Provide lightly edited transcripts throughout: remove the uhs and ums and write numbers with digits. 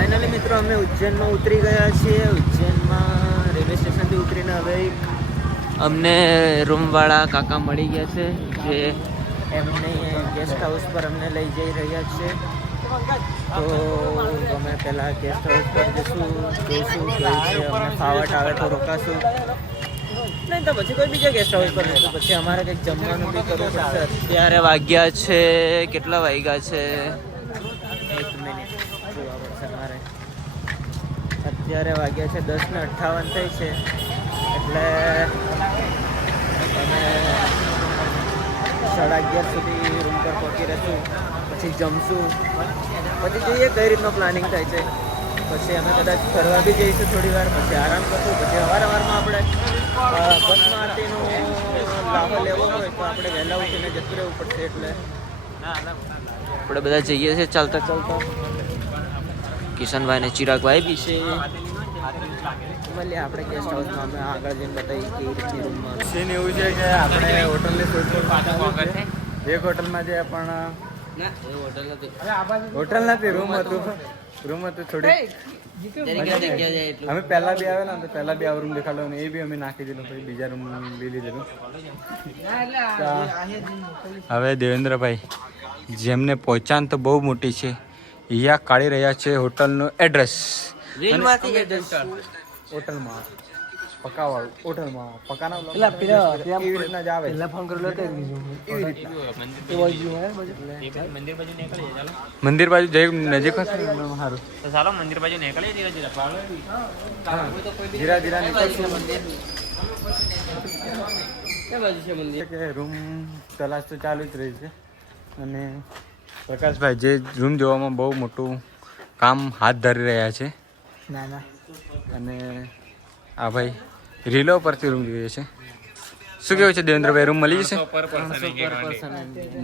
Finally મિત્રો અમે ઉજ્જૈનમાં ઉતરી ગયા છીએ. ઉજ્જૈનમાં રેલવે સ્ટેશનથી ઉતરીને હવે અમને રૂમવાળા કાકા મળી ગયા છે, જે એમને ગેસ્ટ હાઉસ પર અમને લઈ જઈ રહ્યા છે. તો અમે પહેલાં ગેસ્ટ હાઉસ પર જઈશું, જોઈશું કેવું છે, અમને ફાવટ આવે તો રોકાશું, નહીં તો પછી કોઈ બીજા ગેસ્ટ હાઉસ પર જઈશું. પછી અમારે કંઈક જમવાનું બી કરવું પડશે. અત્યારે વાગ્યા છે, કેટલા વાગ્યા છે, 1 મિનિટ જોવા પડશે મારે. અત્યારે વાગ્યા છે 10:58 થઈ છે, એટલે અમે 11:30 સુધી રૂમ પર પહોંચી રહીશું. પછી જમશું, પછી જોઈએ કઈ રીતનો પ્લાનિંગ થાય છે. પછી અમે કદાચ ફરવા બી જઈશું થોડી વાર, પછી આરામ કરશું. પછી અવારમાં આપણે બસમાં આરતીનો લાભ લેવો હોય તો આપણે વહેલા ઉઠીને જતું રહેવું પડશે. એટલે આપણે બધા જઈએ છીએ ચાલતા ચાલતા. કિશનભાઈ ને ચિરાગભાઈ બી છે. મળીએ આપણે ગેસ્ટ હાઉસમાં. અમે આગળ જઈને બતાવીએ કેવી રીતની રૂમમાં. સીન એવું છે કે આપણે હોટલની શોધખોળ, એક હોટલમાં જે પણ હોટલ નથી, રૂમ હતું થોડી. અમે પહેલા બી આવેલા ને તો પહેલા બી આ રૂમ દેખાડો ને એ બી અમે નાખી દીધું, પછી બીજા રૂમ બી લીધેલું. હવે દેવેન્દ્રભાઈ જેમને પહોંચાણ તો બહુ મોટી છે, અહીંયા કાઢી રહ્યા છે હોટલનું એડ્રેસ. હોટલમાં પકાવાળું, હોટલમાં પકાના એવી રીતના જ આવે. ફોન કરેલો એવી રીતના મંદિર બાજુ જઈ નજીક હશે સારું તો ચાલો મંદિર બાજુ નીકળીએ. ધીરા ધીરા નીકળશું. કે રૂમ તલાશ તો ચાલુ જ રહી છે. અને પ્રકાશભાઈ જે રૂમ જોવામાં બહુ મોટું કામ હાથ ધરી રહ્યા છે. અને આ ભાઈ રીલો પરથી રૂમ જોઈએ છે. શું કેવું છે દેવેન્દ્રભાઈ, રૂમ મળી જશે?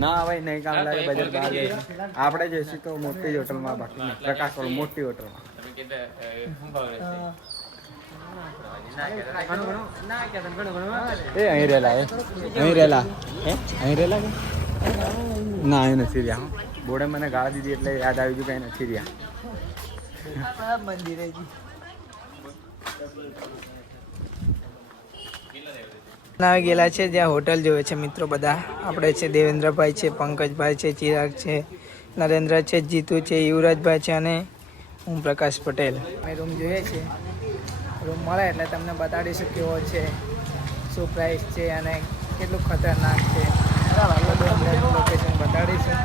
ના ભાઈ નહીં કામ લાગે, બજેટ બહાર જાય છે. આપણે જઈશું તો મોટી જ હોટલમાં, બાકી નહીં પ્રકાશવાળું મોટી હોટલમાં. એ અહીં રહેલા અહીં રહેલા ના અહીં નથી રહ્યા. બોર્ડે મને ગાળ દીધી એટલે યાદ આવી ગયું, કઈ નથી રહ્યા મંદિરે. આવી ગયેલા છે જ્યાં હોટલ જોવે છે મિત્રો. બધા આપણે છે, દેવેન્દ્રભાઈ છે, પંકજભાઈ છે, ચિરાગ છે, નરેન્દ્ર છે, જીતુ છે, યુવરાજભાઈ છે અને હું પ્રકાશ પટેલ. અમે રૂમ જોઈએ છે. રૂમ મળે એટલે તમને બતાડીશું કેવો છે, શું પ્રાઇસ છે અને કેટલું ખતરનાક છે. બરાબર, લોકેશન બતાડીશું.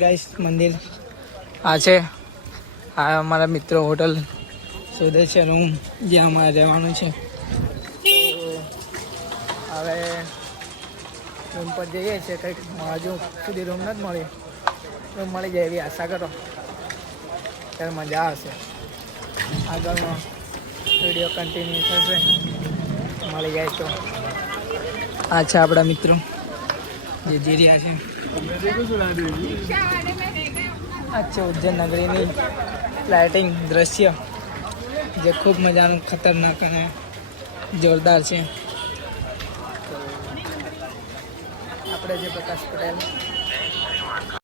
ગાઈસ મંદિર આ છે. આ અમારા મિત્રો હોટલ શોધે છે રૂમ જ્યાં અમારે રહેવાનું છે. હવે રૂમ પર જઈએ છીએ. કંઈક હજુ સુધી રૂમ નથી મળી. રૂમ મળી જાય એવી આશા કરો, ત્યારે મજા આવશે. આગળનો વિડીયો કન્ટિન્યુ થશે, મળી જાય તો. આ છે આપણા મિત્રો જે જીર્યા છે. આ છે ઉજ્જૈન નગરીની લાઇટિંગ દ્રશ્ય, જે ખૂબ મજાનું ખતરનાક અને જોરદાર છે. આપણે જે પ્રકાશ પટેલ